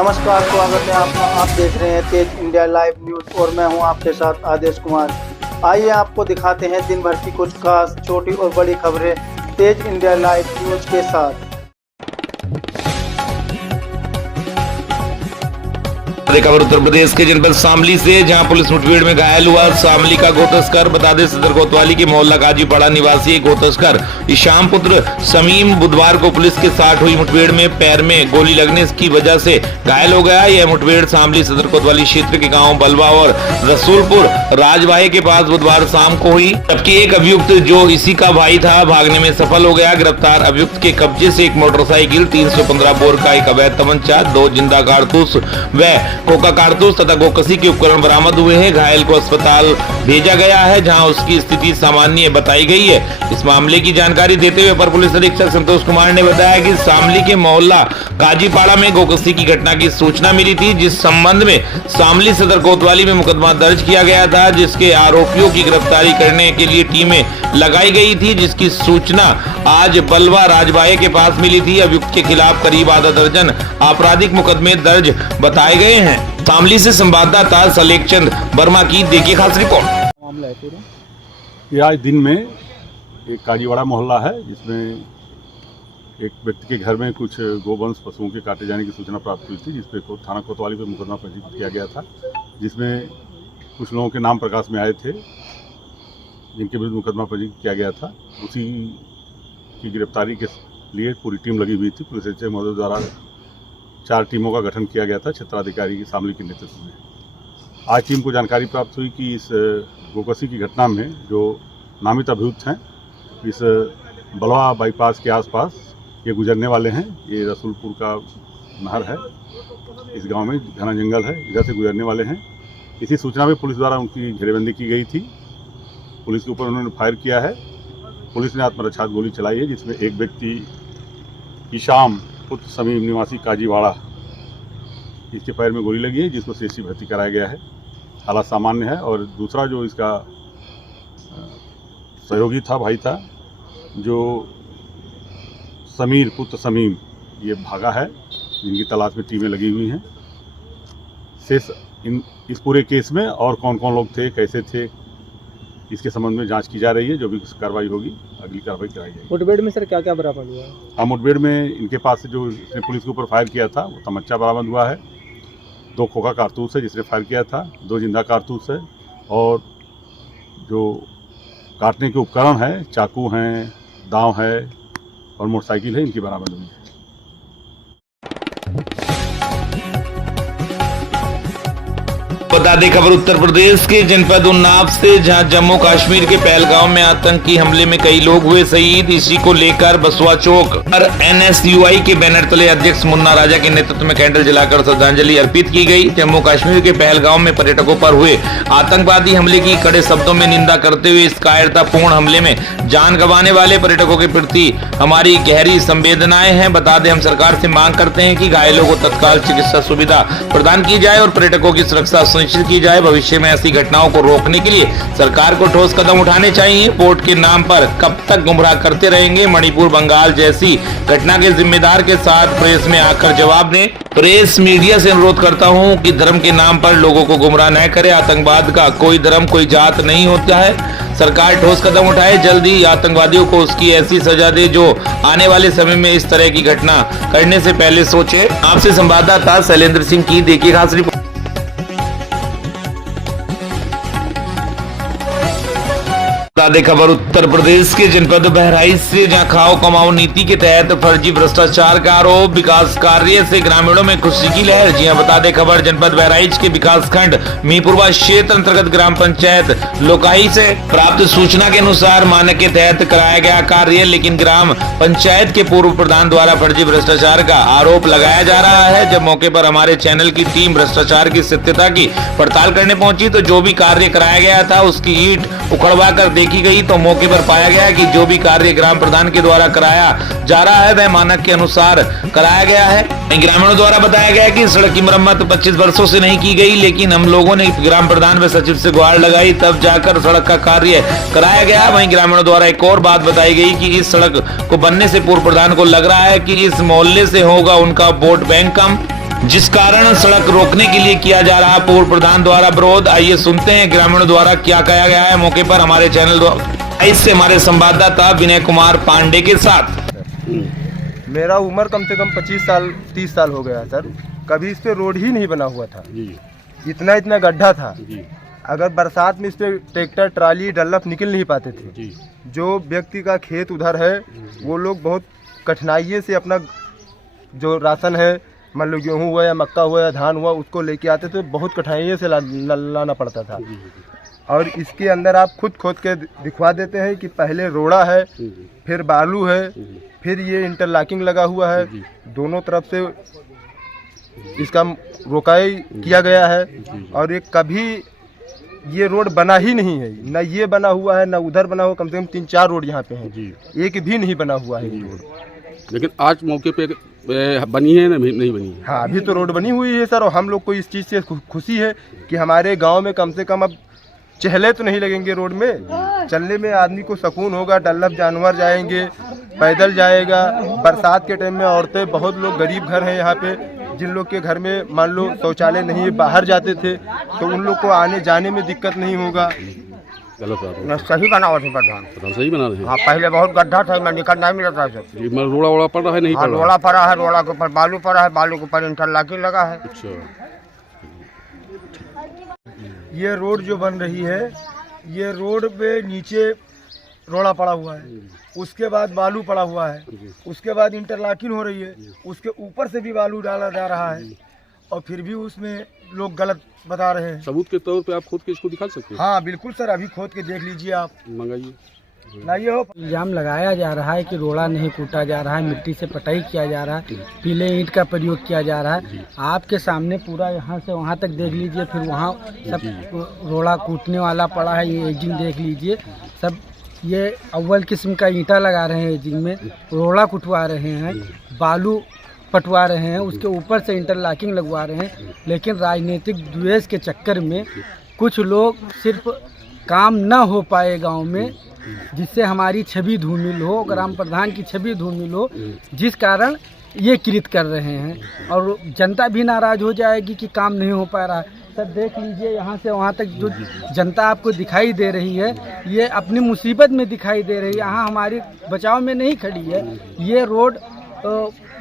नमस्कार, स्वागत है आपका। आप देख रहे हैं तेज इंडिया लाइव न्यूज और मैं हूं आपके साथ आदेश कुमार। आइए आपको दिखाते हैं दिन भर की कुछ खास छोटी और बड़ी खबरें तेज इंडिया लाइव न्यूज के साथ। खबर उत्तर प्रदेश के जनपद शामली से, जहां पुलिस मुठभेड़ में घायल हुआ शामली का गोतस्कर। बता दें सदर कोतवाली के मोहल्ला गाजीपाड़ा निवासी गोतस्कर इशाम पुत्र समीम बुधवार को पुलिस के साथ हुई मुठभेड़ में पैर में गोली लगने की वजह से घायल हो गया। यह मुठभेड़ शामली सदर कोतवाली क्षेत्र के गांव बलवा और रसूलपुर राजवाहे के पास बुधवार शाम को हुई, जबकि एक अभियुक्त जो इसी का भाई था भागने में सफल हो गया। गिरफ्तार अभियुक्त के कब्जे से एक मोटरसाइकिल, 315 बोर का एक अवैध तमंचा, 2 जिंदा कारतूस व कोका कारतूस तथा गोकसी के उपकरण बरामद हुए हैं। घायल को अस्पताल भेजा गया है, जहां उसकी स्थिति सामान्य बताई गई है। इस मामले की जानकारी देते हुए अपर पुलिस अधीक्षक संतोष कुमार ने बताया कि शामली के मोहल्ला गाजीपाड़ा में गोकसी की घटना की सूचना मिली थी, जिस संबंध में शामली सदर कोतवाली में मुकदमा दर्ज किया गया था, जिसके आरोपियों की गिरफ्तारी करने के लिए टीमें लगाई गई थी, जिसकी सूचना आज बलवा राजवाहे के पास मिली थी। अभियुक्त के खिलाफ करीब आधा दर्जन आपराधिक मुकदमे दर्ज बताए गए हैं। शामली से संवाददाता सलेख चंद वर्मा की देखिए खास रिपोर्ट। मामला है पूरा ये आज दिन में एक काजीवाड़ा मोहल्ला है, जिसमें एक व्यक्ति के घर में कुछ गोवंश पशुओं के काटे जाने की सूचना प्राप्त हुई थी, जिसपे थाना कोतवाली पर मुकदमा पंजीकृत किया गया था, जिसमें कुछ लोगों के नाम प्रकाश में आए थे जिनके विरुद्ध मुकदमा पंजीकृत किया गया था। उसी की गिरफ्तारी के लिए पूरी टीम लगी हुई थी। पुलिस अधीक्षक महोदय द्वारा 4 टीमों का गठन किया गया था क्षेत्राधिकारी की शामली के नेतृत्व में। आज टीम को जानकारी प्राप्त हुई कि इस गोकसी की घटना में जो नामित अभियुक्त हैं, इस बलवा बाईपास के आसपास ये गुजरने वाले हैं। ये रसूलपुर का नहर है, इस गांव में घना जंगल है, इधर से गुजरने वाले हैं। इसी सूचना में पुलिस द्वारा उनकी घेरेबंदी की गई थी। पुलिस के ऊपर उन्होंने फायर किया है। पुलिस ने आत्मरक्षा गोली चलाई है, जिसमें एक व्यक्ति इशाम पुत्र समीम निवासी काजीवाड़ा, इसके पैर में गोली लगी है, जिसको सीएचसी भर्ती कराया गया है। हालात सामान्य है। और दूसरा जो इसका सहयोगी था, भाई था, जो समीर पुत्र समीम, ये भागा है, जिनकी तलाश में टीमें लगी हुई हैं। शेष इस पूरे केस में और कौन कौन लोग थे, कैसे थे, इसके संबंध में जांच की जा रही है। जो भी कार्रवाई होगी अगली कार्रवाई कराई जाएगी। मुठभेड़ में सर क्या क्या बरामद हुआ है? हाँ, मुठभेड़ में इनके पास से जो इसने पुलिस के ऊपर फायर किया था वो तमंचा बरामद हुआ है, 2 खोखा कारतूस है जिसने फायर किया था, 2 जिंदा कारतूस है, और जो काटने के उपकरण हैं, चाकू हैं, दांव है और मोटरसाइकिल है, इनकी बरामद हुई है। बता दें खबर उत्तर प्रदेश के जनपद उन्नाव से, जहां जम्मू कश्मीर के पहलगांव में आतंकी हमले में कई लोग हुए शहीद। इसी को लेकर बसवा चौक पर NSUI के बैनर तले अध्यक्ष मुन्ना राजा के नेतृत्व में कैंडल जलाकर श्रद्धांजलि अर्पित की गई। जम्मू कश्मीर के पहलगांव में पर्यटकों पर हुए आतंकवादी हमले की कड़े शब्दों में निंदा करते हुए इस कायरतापूर्ण हमले में जान गंवाने वाले पर्यटकों के प्रति हमारी गहरी संवेदनाएं हैं। बता दें हम सरकार से मांग करते हैं कि घायलों को तत्काल चिकित्सा सुविधा प्रदान की जाए और पर्यटकों की सुरक्षा सुनिश्चित की जाए। भविष्य में ऐसी घटनाओं को रोकने के लिए सरकार को ठोस कदम उठाने चाहिए। पोर्ट के नाम पर कब तक गुमराह करते रहेंगे? मणिपुर बंगाल जैसी घटना के जिम्मेदार के साथ प्रेस में आकर जवाब दें। प्रेस मीडिया से अनुरोध करता हूं कि धर्म के नाम पर लोगों को गुमराह न करे। आतंकवाद का कोई धर्म कोई जात नहीं होता है। सरकार ठोस कदम उठाए, जल्दी आतंकवादियों को उसकी ऐसी सजा दे जो आने वाले समय में इस तरह की घटना करने से पहले सोचे। आपसे संवाददाता शैलेंद्र सिंह की देखिए खास रिपोर्ट। खबर उत्तर प्रदेश के जनपद बहराइच से, जहां खाओ कमाओ नीति के तहत फर्जी भ्रष्टाचार का आरोप, विकास कार्य से ग्रामीणों में खुशी की लहर। जी हां, बता दें खबर जनपद बहराइच के विकास खंड मीरपुरवा क्षेत्र अंतर्गत ग्राम पंचायत लोकाई से प्राप्त सूचना के अनुसार मानक के तहत कराया गया कार्य, लेकिन ग्राम पंचायत के पूर्व प्रधान द्वारा फर्जी भ्रष्टाचार का आरोप लगाया जा रहा है। जब मौके पर हमारे चैनल की टीम भ्रष्टाचार की सत्यता की पड़ताल करने पहुंची तो जो भी कार्य कराया गया था उसकी ईंट उखड़वा कर देखी गई तो मौके पर पाया गया कि जो भी कार्य ग्राम प्रधान के द्वारा कराया जा रहा है वह मानक के अनुसार कराया गया है। ग्रामीणों द्वारा बताया गया कि सड़क की मरम्मत 25 वर्षों से नहीं की गई, लेकिन हम लोगों ने ग्राम प्रधान व सचिव से गुहार लगाई, तब जाकर सड़क का कार्य कराया गया। वहीं ग्रामीणों द्वारा एक और बात बताई गई कि इस सड़क को बनने से पूर्व प्रधान को लग रहा है कि इस मोहल्ले से होगा उनका वोट बैंक कम। जिस कारण सड़क रोकने के लिए किया जा रहा पूर्व प्रधान द्वारा विरोध। आइए सुनते हैं ग्रामीणों द्वारा क्या कहा गया है मौके पर हमारे चैनल द्वारा। इससे हमारे संवाददाता विनय कुमार पांडे के साथ। मेरा उम्र कम से कम 25 साल 30 साल हो गया सर। कभी इस पे रोड ही नहीं बना हुआ था, इतना गड्ढा था। अगर बरसात में इस पे ट्रैक्टर ट्राली डल्लफ निकल नहीं पाते थे। जो व्यक्ति का खेत उधर है वो लोग बहुत कठिनाई से अपना जो राशन है, मान लो गेहूँ हुआ या मक्का हुआ या धान हुआ, उसको लेके आते थे। बहुत कठिनाई से लाना पड़ता था। और इसके अंदर आप खुद खोद के दिखवा देते हैं कि पहले रोड़ा है, फिर बालू है, फिर ये इंटरलॉकिंग लगा हुआ है। दोनों तरफ से इसका रोकाई किया गया है। और ये कभी ये रोड बना ही नहीं है, ना ये बना हुआ है ना उधर बना हुआ। कम से कम 3-4 रोड यहाँ पे हैं, एक भी नहीं बना हुआ है ये रोड। लेकिन आज मौके पे बनी है ना नहीं बनी है? हाँ, अभी तो रोड बनी हुई है सर। और हम लोग को इस चीज़ से खुशी है कि हमारे गांव में कम से कम अब चहले तो नहीं लगेंगे रोड में। चलने में आदमी को सुकून होगा। डल्लफ जानवर जाएंगे, पैदल जाएगा। बरसात के टाइम में औरतें, बहुत लोग गरीब घर हैं यहाँ पे, जिन लोग के घर में मान लो शौचालय नहीं है, बाहर जाते थे, तो उन लोग को आने जाने में दिक्कत नहीं होगा। सही बना हुआ था प्रधान, सही बना रहे हैं। हाँ, पहले बहुत गड्ढा था, मैं निकल नहीं मिलता था। रोड़ा पड़ रहा है नहीं? हाँ, रोड़ा पड़ा है, रोड़ा के ऊपर बालू पड़ा है, बालू के ऊपर इंटरलॉकिंग लगा है। अच्छा। ये रोड जो बन रही है, ये रोड पे नीचे रोड़ा पड़ा हुआ है, उसके बाद बालू पड़ा हुआ है, उसके बाद इंटरलॉकिंग हो रही है, उसके ऊपर से भी बालू डाला जा रहा है। और फिर भी उसमें लोग गलत बता रहे हैं। सबूत के तौर पे आप खोद के इसको दिखा सकते हैं? हाँ बिल्कुल सर, अभी खोद के देख लीजिए आप। मंगाइए, लाइए हो। इल्जाम लगाया जा रहा है कि रोड़ा नहीं कूटा जा रहा है, मिट्टी से पटाई किया जा रहा है, पीले ईंट का प्रयोग किया जा रहा है। आपके सामने पूरा यहाँ से वहाँ तक देख लीजिए, फिर वहाँ सब रोड़ा कूटने वाला पड़ा है। ये एजिंग देख लीजिए, सब ये अव्वल किस्म का ईंटा लगा रहे हैं एजिंग में, रोड़ा कुटवा रहे हैं, बालू पटवा रहे हैं, उसके ऊपर से इंटरलॉकिंग लगवा रहे हैं। लेकिन राजनीतिक द्वेष के चक्कर में कुछ लोग सिर्फ काम न हो पाए गांव में, जिससे हमारी छवि धूमिल हो, ग्राम प्रधान की छवि धूमिल हो, जिस कारण ये कृत कर रहे हैं। और जनता भी नाराज़ हो जाएगी कि काम नहीं हो पा रहा है। सर देख लीजिए, यहाँ से वहाँ तक जो जनता आपको दिखाई दे रही है, ये अपनी मुसीबत में दिखाई दे रही है। यहाँ हमारी बचाव में नहीं खड़ी है। ये रोड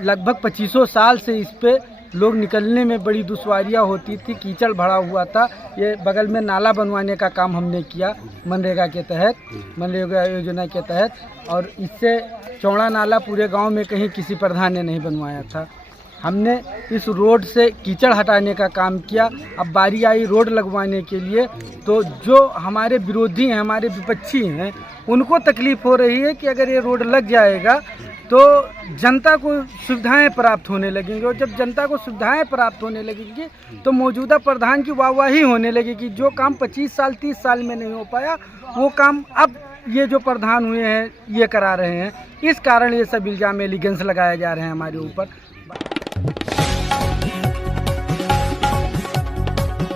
लगभग 25 साल से इस पे लोग निकलने में बड़ी दुश्वारियाँ होती थी, कीचड़ भरा हुआ था। ये बगल में नाला बनवाने का काम हमने किया मनरेगा के तहत, मनरेगा योजना के तहत। और इससे चौड़ा नाला पूरे गांव में कहीं किसी प्रधान ने नहीं बनवाया था। हमने इस रोड से कीचड़ हटाने का काम किया। अब बारी आई रोड लगवाने के लिए, तो जो हमारे विरोधी हैं, हमारे विपक्षी हैं, उनको तकलीफ़ हो रही है कि अगर ये रोड लग जाएगा तो जनता को सुविधाएं प्राप्त होने लगेंगी। और जब जनता को सुविधाएं प्राप्त होने लगेंगी तो मौजूदा प्रधान की वाहवाही होने लगेगी। जो काम 25 साल 30 साल में नहीं हो पाया, वो काम अब ये जो प्रधान हुए हैं ये करा रहे हैं। इस कारण ये सब इल्ज़ाम एलिगेंस लगाए जा रहे हैं हमारे ऊपर।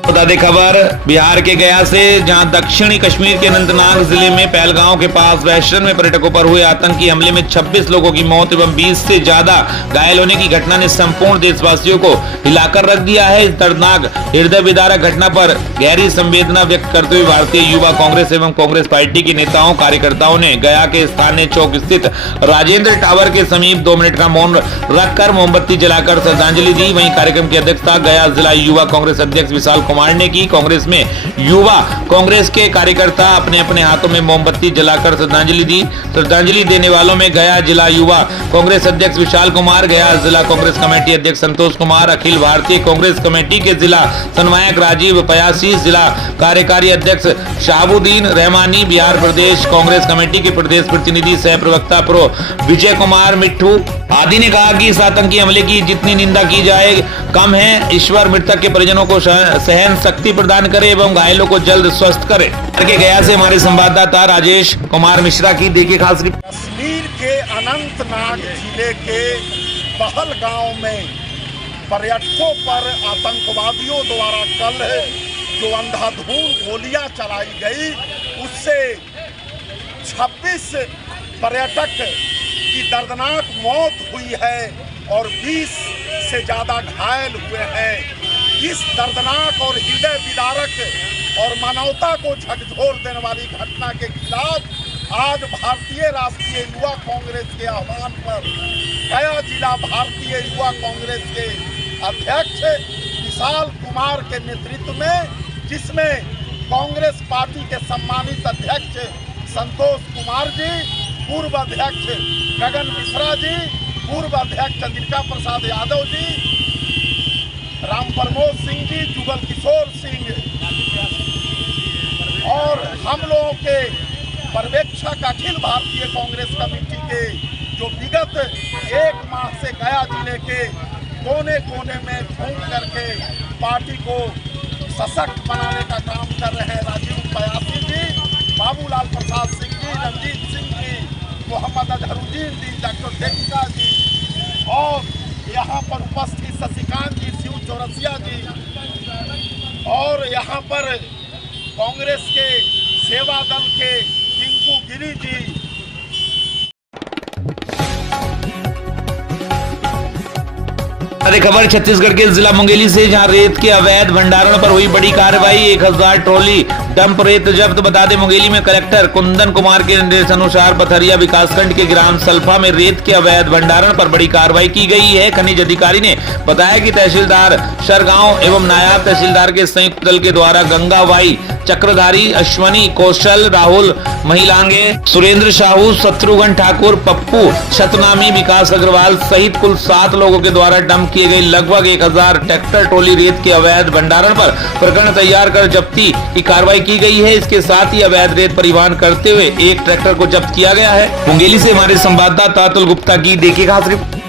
बता दें खबर बिहार के गया से, जहां दक्षिणी कश्मीर के अनंतनाग जिले में पहलगांव के पास वैष्णव में पर्यटकों पर हुए आतंकी हमले में 26 लोगों की मौत एवं 20 से ज्यादा घायल होने की घटना ने संपूर्ण देशवासियों को हिलाकर रख दिया है। इस दर्दनाक हृदय विदारक घटना पर गहरी संवेदना व्यक्त करते हुए भारतीय युवा कांग्रेस एवं कांग्रेस पार्टी के नेताओं कार्यकर्ताओं ने गया के स्थानीय चौक स्थित राजेंद्र टावर के समीप 2 मिनट का मौन रखकर मोमबत्ती जलाकर श्रद्धांजलि दी। वहीं कार्यक्रम की अध्यक्षता गया जिला युवा कांग्रेस अध्यक्ष विशाल कुमार ने की। कांग्रेस में युवा कांग्रेस के कार्यकर्ता अपने अपने हाथों में मोमबत्ती जलाकर श्रद्धांजलि दी। श्रद्धांजलि देने वालों में गया जिला युवा कांग्रेस अध्यक्ष विशाल कुमार, गया जिला कांग्रेस कमेटी अध्यक्ष संतोष कुमार, अखिल भारतीय कांग्रेस कमेटी के जिला समन्वयक राजीव पयासी, जिला कार्यकारी अध्यक्ष शाहबुद्दीन रहमानी, बिहार प्रदेश कांग्रेस कमेटी के प्रदेश प्रतिनिधि सह प्रवक्ता प्रो विजय कुमार मिट्ठू आदि ने कहा कि इस आतंकी हमले की जितनी निंदा की जाए कम है। ईश्वर मृतक के परिजनों को सहन शक्ति प्रदान करे एवं घायलों को जल्द स्वस्थ करे। के गया से हमारे संवाददाता राजेश कुमार मिश्रा की देखिए खास रिपोर्ट। कश्मीर के अनंतनाग जिले के पहलगांव में पर्यटकों पर आतंकवादियों द्वारा कल जो अंधाधुंध गोलियां चलाई गई, उससे 26 पर्यटक की दर्दनाक मौत हुई है और 20 से ज्यादा घायल हुए हैं। इस दर्दनाक और हृदय विदारक और मानवता को झकझोर देने वाली घटना के खिलाफ आज भारतीय राष्ट्रीय युवा कांग्रेस के आह्वान पर गया जिला भारतीय युवा कांग्रेस के अध्यक्ष विशाल कुमार के नेतृत्व में, जिसमें कांग्रेस पार्टी के सम्मानित अध्यक्ष संतोष कुमार जी, पूर्व अध्यक्ष गगन मिश्रा जी, पूर्व अध्यक्ष चंद्रिका प्रसाद यादव जी, राम प्रमोद सिंह जी, जुगल किशोर सिंह और हम लोगों के पर्यवेक्षक अखिल भारतीय कांग्रेस कमेटी के जो विगत एक माह से गया जिले के कोने कोने में घूम करके पार्टी को सशक्त बनाने का काम कर रहे हैं, राजीव बयासी जी, बाबूलाल प्रसाद सिंह जी, रंजीत सिंह जी, मोहम्मद अजहरुद्दीन जी, डॉक्टर देविका जी और यहाँ पर उपस्थित शशिकांत जी, शिव चौरसिया जी और यहाँ पर कांग्रेस के सेवा दल के टिंकू गिरी जी। खबर छत्तीसगढ़ के जिला मुंगेली से, जहां रेत के अवैध भंडारण पर हुई बड़ी कार्रवाई। 1000 ट्रॉली डंप रेत जब्त। बता दें, मुंगेली में कलेक्टर कुंदन कुमार के निर्देशानुसार पथरिया विकासखंड के ग्राम सल्फा में रेत के अवैध भंडारण पर बड़ी कार्रवाई की गई है। खनिज अधिकारी ने बताया कि तहसीलदार सरगांव एवं नायब तहसीलदार के संयुक्त दल के द्वारा गंगाबाई चक्रधारी, अश्वनी, कौशल, राहुल महिलांगे, सुरेंद्र साहू, शत्रुघ्न ठाकुर, पप्पू छतनामी, विकास अग्रवाल सहित कुल 7 लोगों के द्वारा डंप किए गए लगभग 1000 ट्रैक्टर ट्रॉली रेत के अवैध भंडारण पर प्रकरण तैयार कर जब्ती की कार्रवाई की गई है। इसके साथ ही अवैध रेत परिवहन करते हुए एक ट्रैक्टर को जब्त किया गया है। मुंगेली से हमारे संवाददाता अतुल गुप्ता की देखिए खास रिपोर्ट।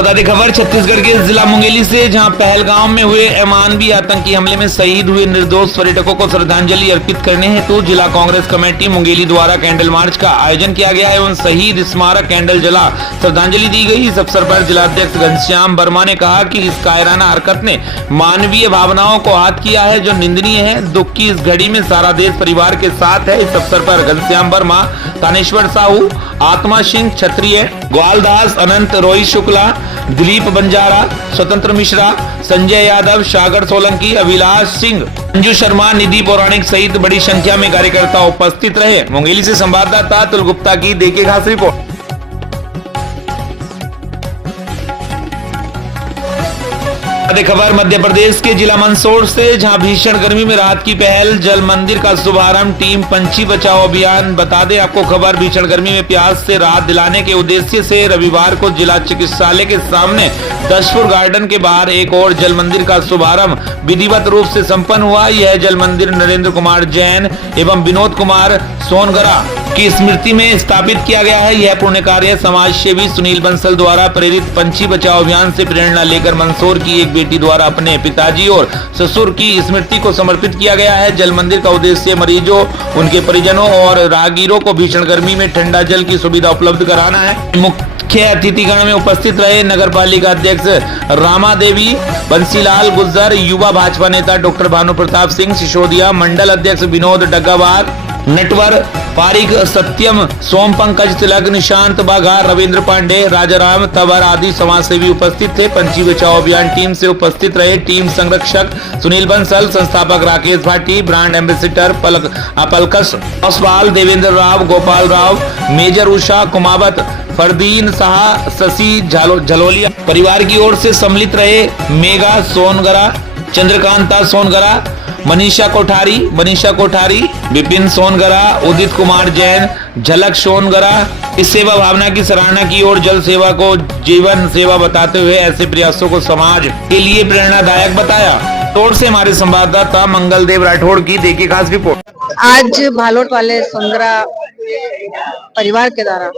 बता दें खबर छत्तीसगढ़ के जिला मुंगेली से, जहां पहलगाम में हुए अमानवी आतंकी हमले में शहीद हुए निर्दोष पर्यटकों को श्रद्धांजलि अर्पित करने हेतु जिला कांग्रेस कमेटी मुंगेली द्वारा कैंडल मार्च का आयोजन किया गया एवं शहीद स्मारक कैंडल जला श्रद्धांजलि दी गई। इस अवसर पर जिलाध्यक्ष घनश्याम वर्मा ने कहा कि इस कायराना हरकत ने मानवीय भावनाओं को आहत किया है, जो निंदनीय है। दुख की इस घड़ी में सारा देश परिवार के साथ है। इस अवसर पर घनश्याम वर्मा, तानेश्वर साहू, आत्मा सिंह क्षत्रिय, ग्वालदास अनंत, रोहित शुक्ला, दिलीप बंजारा, स्वतंत्र मिश्रा, संजय यादव, सागर सोलंकी, अभिलाष सिंह, अंजू शर्मा, निधि पौराणिक सहित बड़ी संख्या में कार्यकर्ता उपस्थित रहे। मुंगेली से संवाददाता अतुल गुप्ता की देखिए खास रिपोर्ट। खबर मध्य प्रदेश के जिला मंदसौर से, जहां भीषण गर्मी में राहत की पहल, जल मंदिर का शुभारंभ, टीम पंछी बचाओ अभियान। बता दें आपको खबर, भीषण गर्मी में प्यास से राहत दिलाने के उद्देश्य से रविवार को जिला चिकित्सालय के सामने दशपुर गार्डन के बाहर एक और जल मंदिर का शुभारंभ विधिवत रूप से संपन्न हुआ। यह जल मंदिर नरेंद्र कुमार जैन एवं विनोद कुमार सोनगरा की स्मृति में स्थापित किया गया है। यह पुण्य कार्य समाज सेवी सुनील बंसल द्वारा प्रेरित पंछी बचाओ अभियान से प्रेरणा लेकर मंदसौर की एक बेटी द्वारा अपने पिताजी और ससुर की स्मृति को समर्पित किया गया है। जल मंदिर का उद्देश्य मरीजों, उनके परिजनों और राहगीरों को भीषण गर्मी में ठंडा जल की सुविधा उपलब्ध कराना है। मुख्य अतिथिगण में उपस्थित रहे नगर पालिका अध्यक्ष रामा देवी, बंसीलाल गुज्जर, युवा भाजपा नेता डॉक्टर भानु प्रताप सिंह सिसोदिया, मंडल अध्यक्ष विनोद डग्गावार, नटवर पारिक, सत्यम, सोम पंकज तिलक, निशांत बाघा, रविंद्र पांडे, राजाराम तंवर आदि समाजसेवी उपस्थित थे। पंछी बचाओ अभियान टीम से उपस्थित रहे टीम संरक्षक सुनील बंसल, संस्थापक राकेश भाटी, ब्रांड एम्बेसिडर पलकस ओसवाल, देवेंद्र राव, गोपाल राव, मेजर उषा कुमावत, फरदीन शाह, शशि झलोलिया। परिवार की ओर से सम्मिलित रहे मेगा सोनगरा, चंद्रकांता सोनगरा, मनीषा कोठारी, विपिन सोनगरा, उदित कुमार जैन, झलक सोनगरा। इस सेवा भावना की सराहना की और जल सेवा को जीवन सेवा बताते हुए ऐसे प्रयासों को समाज के लिए प्रेरणादायक बताया। तोड़ से हमारे संवाददाता मंगल देव राठौड़ की देखिए खास रिपोर्ट। आज भालोट वाले सोनगरा परिवार के द्वारा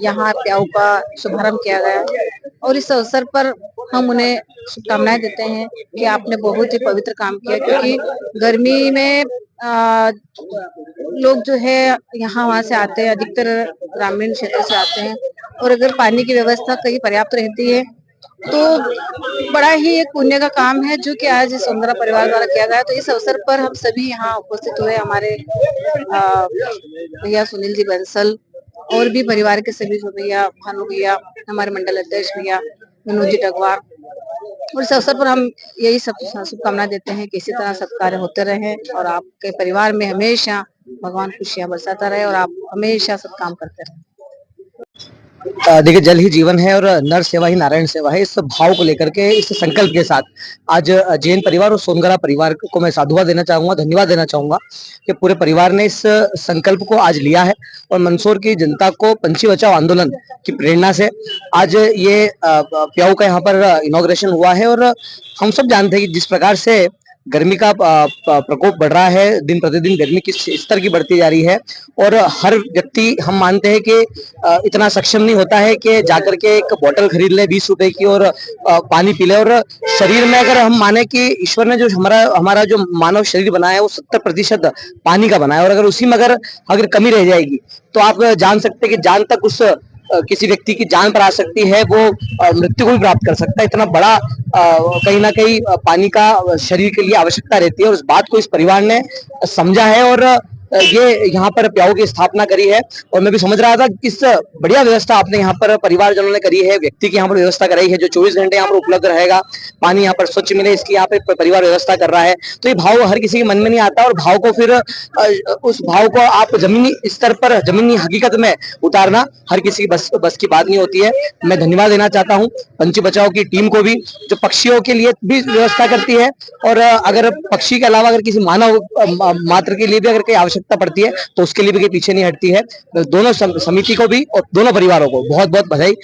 यहाँ प्याऊ का शुभारंभ किया गया और इस अवसर पर हम उन्हें शुभकामनाएं देते हैं कि आपने बहुत ही पवित्र काम किया, क्योंकि गर्मी में लोग जो है यहाँ वहाँ से आते हैं, अधिकतर ग्रामीण क्षेत्र से आते हैं और अगर पानी की व्यवस्था कहीं पर्याप्त रहती है तो बड़ा ही एक पुण्य का काम है जो कि आज सोनगरा परिवार द्वारा किया गया। तो इस अवसर पर हम सभी यहाँ उपस्थित हुए, हमारे भैया सुनील जी बंसल और भी परिवार के सभी जो भैया, भानु भैया, हमारे मंडल अध्यक्ष भैया, विनोद जी टगवार, और इस अवसर पर हम यही सब शुभकामनाएं देते हैं कि इसी तरह सब कार्य होते रहे और आपके परिवार में हमेशा भगवान खुशियां बरसाता रहे और आप हमेशा सब काम करते रहे। देखिए, जल ही जीवन है और नर सेवा ही नारायण सेवा है। इस भाव को लेकर के, इस संकल्प के साथ आज जैन परिवार और सोनगरा परिवार को मैं साधुवाद देना चाहूंगा, धन्यवाद देना चाहूंगा कि पूरे परिवार ने इस संकल्प को आज लिया है और मंदसौर की जनता को पंछी बचाओ आंदोलन की प्रेरणा से आज ये प्याऊ का यहाँ पर इनॉग्रेशन हुआ है। और हम सब जानते हैं कि जिस प्रकार से गर्मी का प्रकोप बढ़ रहा है, दिन प्रतिदिन गर्मी किस स्तर की बढ़ती जा रही है और हर व्यक्ति, हम मानते हैं कि इतना सक्षम नहीं होता है कि जाकर के एक बोतल खरीद ले 20 रुपए की और पानी पी ले। और शरीर में अगर हम माने कि ईश्वर ने जो हमारा जो मानव शरीर बनाया है वो 70% पानी का बना है और अगर उसी में अगर कमी रह जाएगी तो आप जान सकते हैं कि जान तक उस किसी व्यक्ति की जान पर आ सकती है, वो मृत्यु को भी प्राप्त कर सकता है। इतना बड़ा कहीं ना कहीं पानी का शरीर के लिए आवश्यकता रहती है और इस बात को इस परिवार ने समझा है और ये यहाँ पर प्याऊ की स्थापना करी है। और मैं भी समझ रहा था किस बढ़िया व्यवस्था आपने यहाँ पर परिवारजनों ने करी है, व्यक्ति की यहाँ पर व्यवस्था कराई है जो 24 घंटे यहाँ पर उपलब्ध रहेगा, पानी यहाँ पर स्वच्छ मिले, इसकी यहाँ पे परिवार व्यवस्था कर रहा है। तो ये भाव हर किसी के मन में नहीं आता और भाव को फिर उस भाव को आप जमीनी स्तर पर, जमीनी हकीकत में उतारना हर किसी की बस की बात नहीं होती है। मैं धन्यवाद देना चाहता हूँ पंछी बचाओ की टीम को भी, जो पक्षियों के लिए भी व्यवस्था करती है और अगर पक्षी के अलावा अगर किसी मानव मात्र के लिए भी अगर कोई आवश्यकता पड़ती है तो उसके लिए भी पीछे नहीं हटती है। दोनों समिति को भी और दोनों परिवारों को बहुत बहुत बधाई।